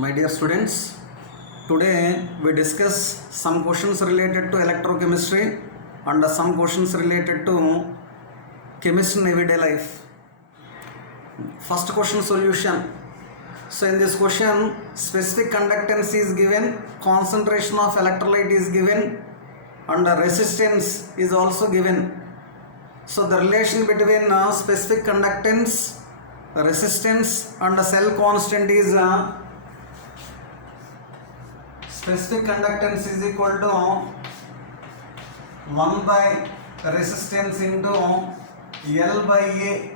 My dear students, today we discuss some questions related to electrochemistry and some questions related to chemistry in everyday life. First question solution. So in this question, specific conductance is given, concentration of electrolyte is given, and resistance is also given. So the relation between specific conductance, resistance and cell constant is specific conductance is equal to 1 by resistance into L by A.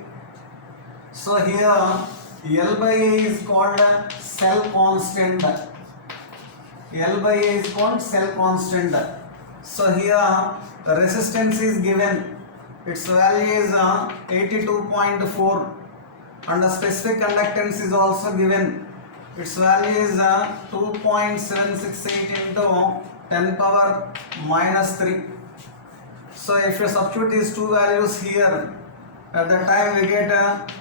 So here L by A is called cell constant. L by A is called cell constant. So here the resistance is given. Its value is 82.4 and the specific conductance is also given. Its value is 2.768 into 10 power minus 3. So if you substitute these two values here, at the time we get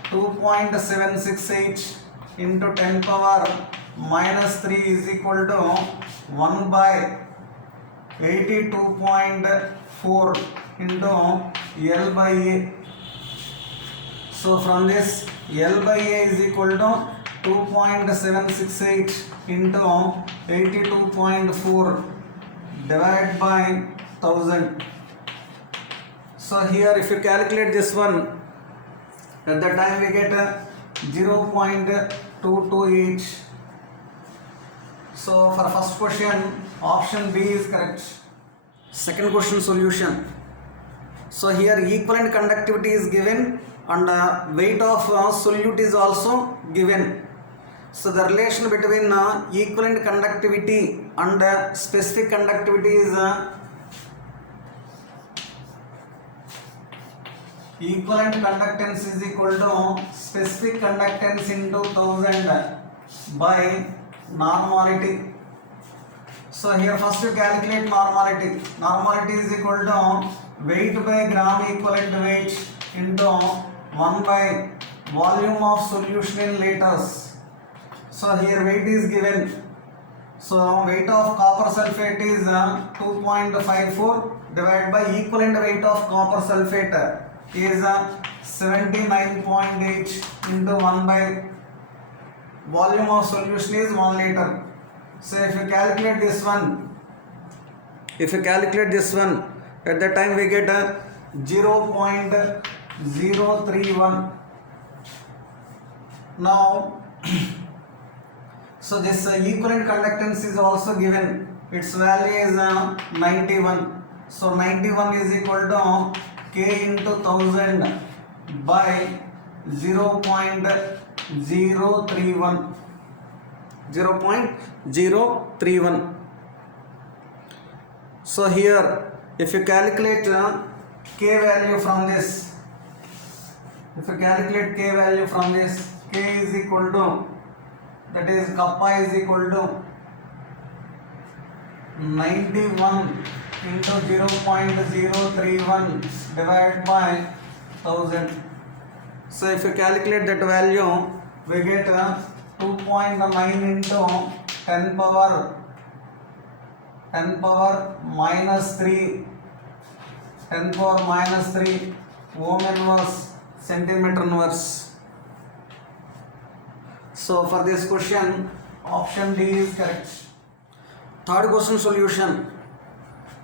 2.768 into 10 power minus 3 is equal to 1 by 82.4 into L by A. So from this L by A is equal to 2.768 into 82.4 divided by 1000. So here if you calculate this one, at the time we get 0.228. So for first question, option B is correct. Second question solution. So here equivalent conductivity is given and weight of solute is also given. So the relation between equivalent conductivity and specific conductivity is equivalent conductance is equal to specific conductance into 1000 by normality. So here first you calculate normality. Normality is equal to weight by gram equivalent weight into 1 by volume of solution in liters. So here weight is given. So weight of copper sulfate is 2.54 divided by equivalent weight of copper sulfate is 79.8 into 1 by volume of solution is 1 liter. So if you calculate this one, at that time we get 0.031. Now so this equivalent conductance is also given. Its value is 91. So 91 is equal to K into 1000 by 0.031. 0.031. So here if you calculate K value from this, K is equal to, that is kappa is equal to 91 into 0.031 divided by 1000. So if you calculate that value, we get 2.9 into 10 power minus 3 ohm inverse centimeter inverse. So for this question, option D is correct. Third question solution.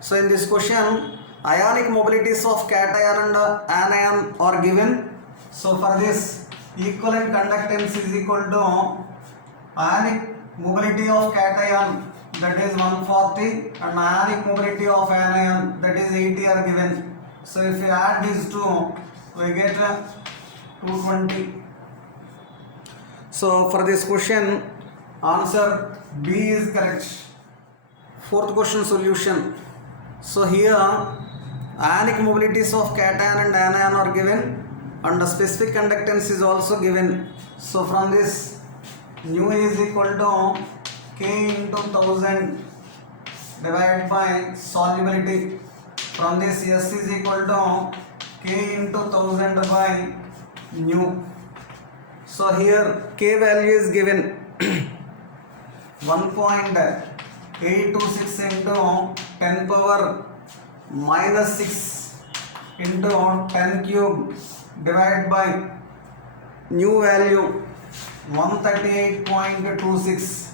So in this question, ionic mobilities of cation and anion are given. So for this, equivalent conductance is equal to ionic mobility of cation, that is 140, and ionic mobility of anion, that is 80 are given. So if you add these two, we get 220. So for this question, answer B is correct. Fourth question solution. So here ionic mobilities of cation and anion are given and the specific conductance is also given. So from this, nu is equal to K into 1000 divided by solubility. From this, S is equal to K into 1000 by nu. So here K value is given. 1.826 into 10 power minus 6 into 10 cube divided by new value 138.26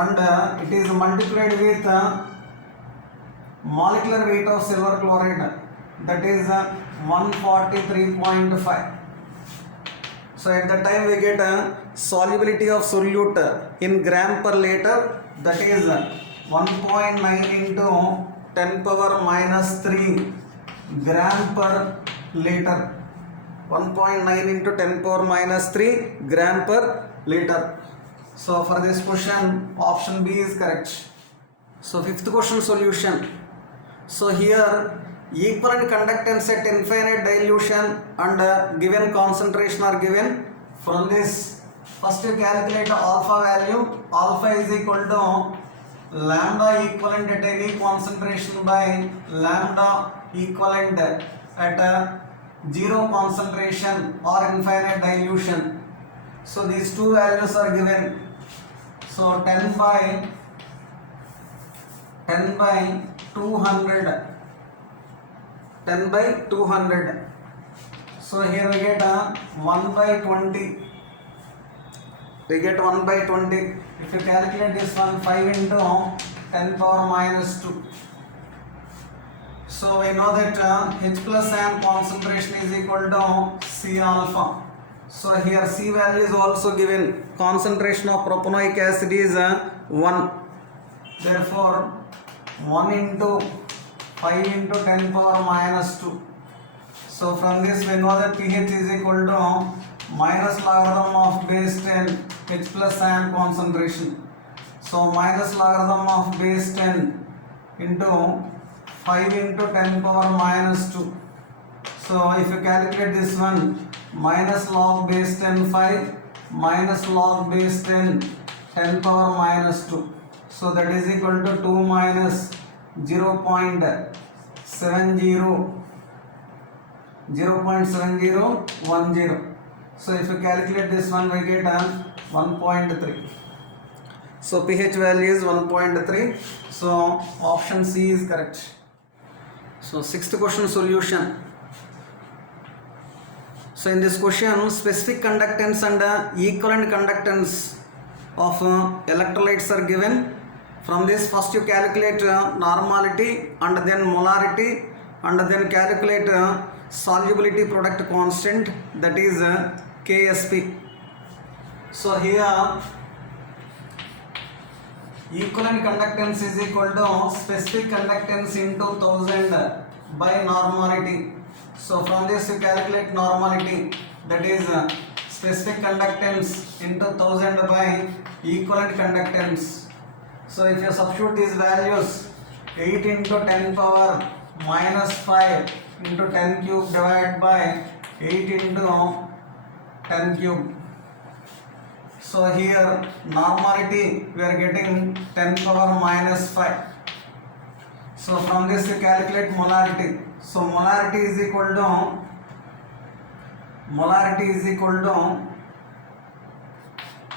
and it is multiplied with molecular weight of silver chloride, that is 143.5. So at that time we get solubility of solute in gram per liter, that is 1.9 into 10 power minus 3 gram per liter. 1.9 into 10 power minus 3 gram per liter. So for this question option B is correct. So fifth question solution. So here equivalent conductance at infinite dilution and given concentration are given. From this first you calculate alpha value. Alpha is equal to lambda equivalent at any concentration by lambda equivalent at zero concentration or infinite dilution. So these two values are given. So 10 by 200. 10 by 200. So here we get 1 by 20. We get 1 by 20. If you calculate this one, 5 into 10 power minus 2. So we know that H plus n concentration is equal to C alpha. So here C value is also given. Concentration of propanoic acid is 1. Therefore 1 into 5 into 10 power minus 2. So from this we know that pH is equal to minus logarithm of base 10 H plus n concentration. So minus logarithm of base 10 into 5 into 10 power minus 2. So if you calculate this one, minus log base 10 5 minus log base 10 10 power minus 2. So that is equal to 2 minus 0.7010. So if you calculate this one, we get 1.3. So pH value is 1.3. So option C is correct. So sixth question solution. So in this question, specific conductance and equivalent conductance of electrolytes are given. From this first you calculate normality and then molarity and then calculate solubility product constant, that is KSP. So here equivalent conductance is equal to specific conductance into 1000 by normality. So from this you calculate normality, that is specific conductance into 1000 by equivalent conductance. So if you substitute these values, 8 into 10 power minus 5 into 10 cube divided by 8 into 10 cube. So here normality we are getting 10 power minus 5. So from this you calculate molarity. So molarity is equal to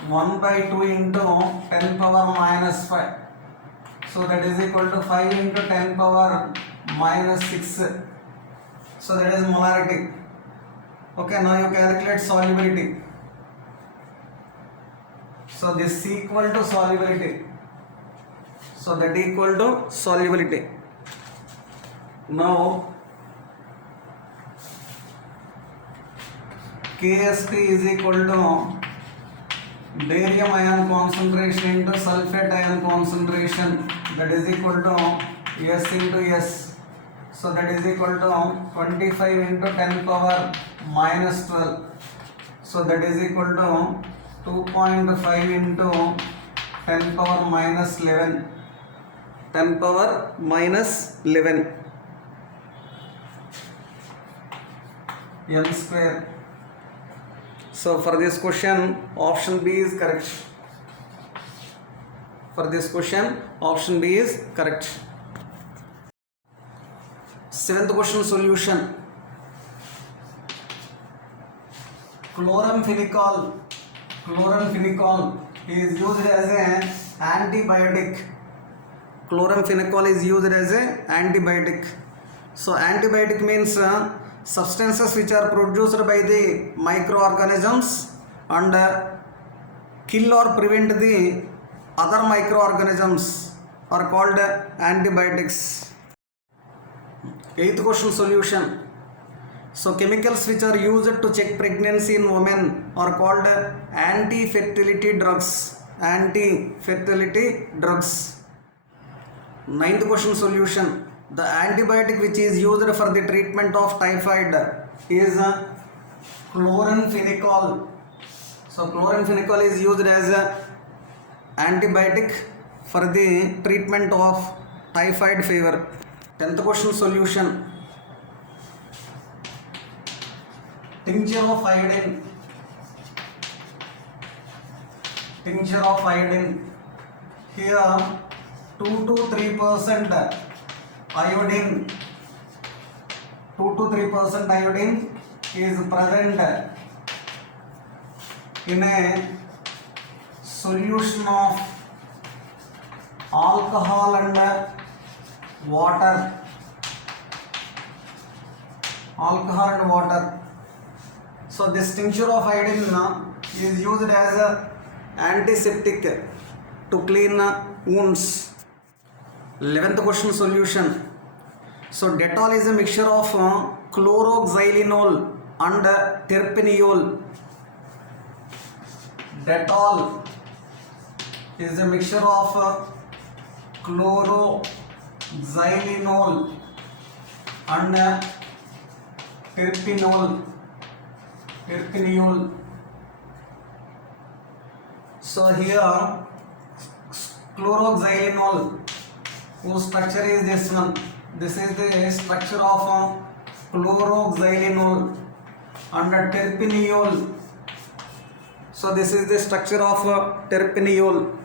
1 by 2 into 10 power minus 5. So that is equal to 5 into 10 power minus 6. So that is molarity. Okay, now you calculate solubility. So this is equal to solubility. So that equal to solubility. Now KSP is equal to barium ion concentration into sulfate ion concentration, that is equal to S into S. So that is equal to 25 into 10 power minus 12. So that is equal to 2.5 into 10 power minus 11. 10 power minus 11 m square. So for this question option B is correct. For this question option B is correct. Seventh question solution. Chloramphenicol Chloramphenicol is used as an antibiotic. Chloramphenicol is used as an antibiotic. So antibiotic means substances which are produced by the microorganisms and kill or prevent the other microorganisms are called antibiotics. Eighth question solution. So chemicals which are used to check pregnancy in women are called anti-fertility drugs. Anti-fertility drugs. Ninth question solution. The antibiotic which is used for the treatment of typhoid is chloramphenicol. So chloramphenicol is used as antibiotic for the treatment of typhoid fever. 10th question solution. Tincture of iodine. Tincture of iodine. Here 2 to 3% iodine. 2 to 3% iodine is present in a solution of alcohol and water. Alcohol and water. So this tincture of iodine is used as a antiseptic to clean wounds. 11th question solution. So Dettol is a mixture of chloroxylenol and terpineol. Dettol is a mixture of chloroxylenol and terpineol. So here chloroxylenol, whose structure is this one. This is the structure of chloroxylenol and terpineol. So this is the structure of terpineol.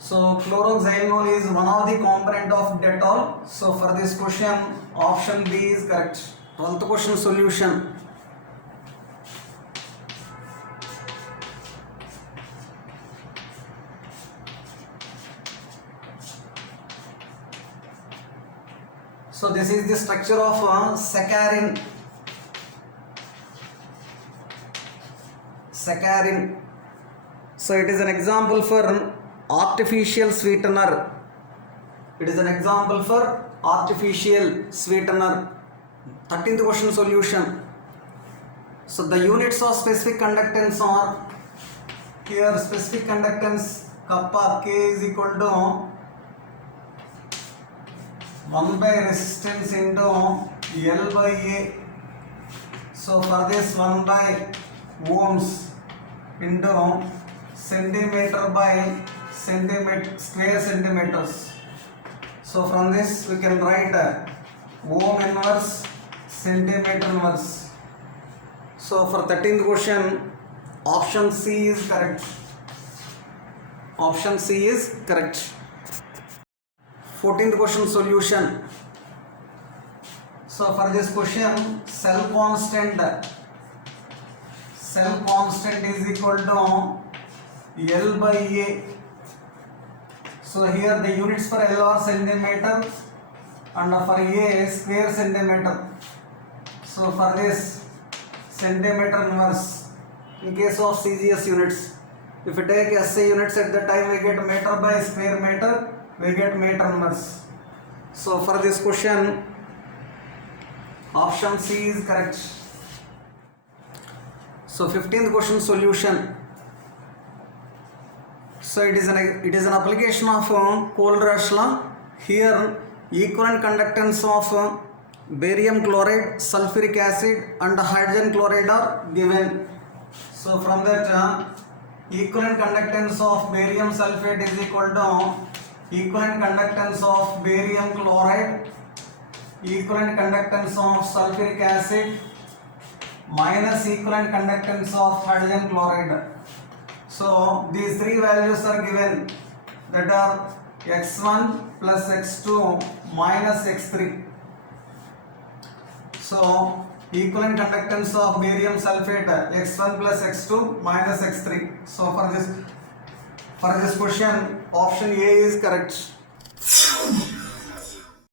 So chloroxylenol is one of the component of Dettol. So for this question, option B is correct. 12th question solution. So this is the structure of saccharin. So it is an example for artificial sweetener. It is an example for artificial sweetener. 13th question solution. So the units of specific conductance are here. Specific conductance kappa K is equal to 1 by resistance into L by A. So for this 1 by ohms into centimeter by square centimeters. So from this we can write ohm inverse centimeter inverse. So for 13th question, option C is correct. Option C is correct. 14th question solution. So for this question, cell constant is equal to L by A. So here the units for L are centimeter and for A square centimeter. So for this centimeter inverse. In case of CGS units, if we take SI units at the time, we get meter by square meter, we get meter inverse. So for this question, option C is correct. So 15th question solution. So it is an application of Kohlrausch law. Here equivalent conductance of barium chloride, sulfuric acid and hydrogen chloride are given. So from that equivalent conductance of barium sulfate is equal to equivalent conductance of barium chloride, equivalent conductance of sulfuric acid minus equivalent conductance of hydrogen chloride. So these three values are given. that are x1 plus x2 minus x3. So equivalent conductance of barium sulfate x1 plus x2 minus x3. So for this question option A is correct.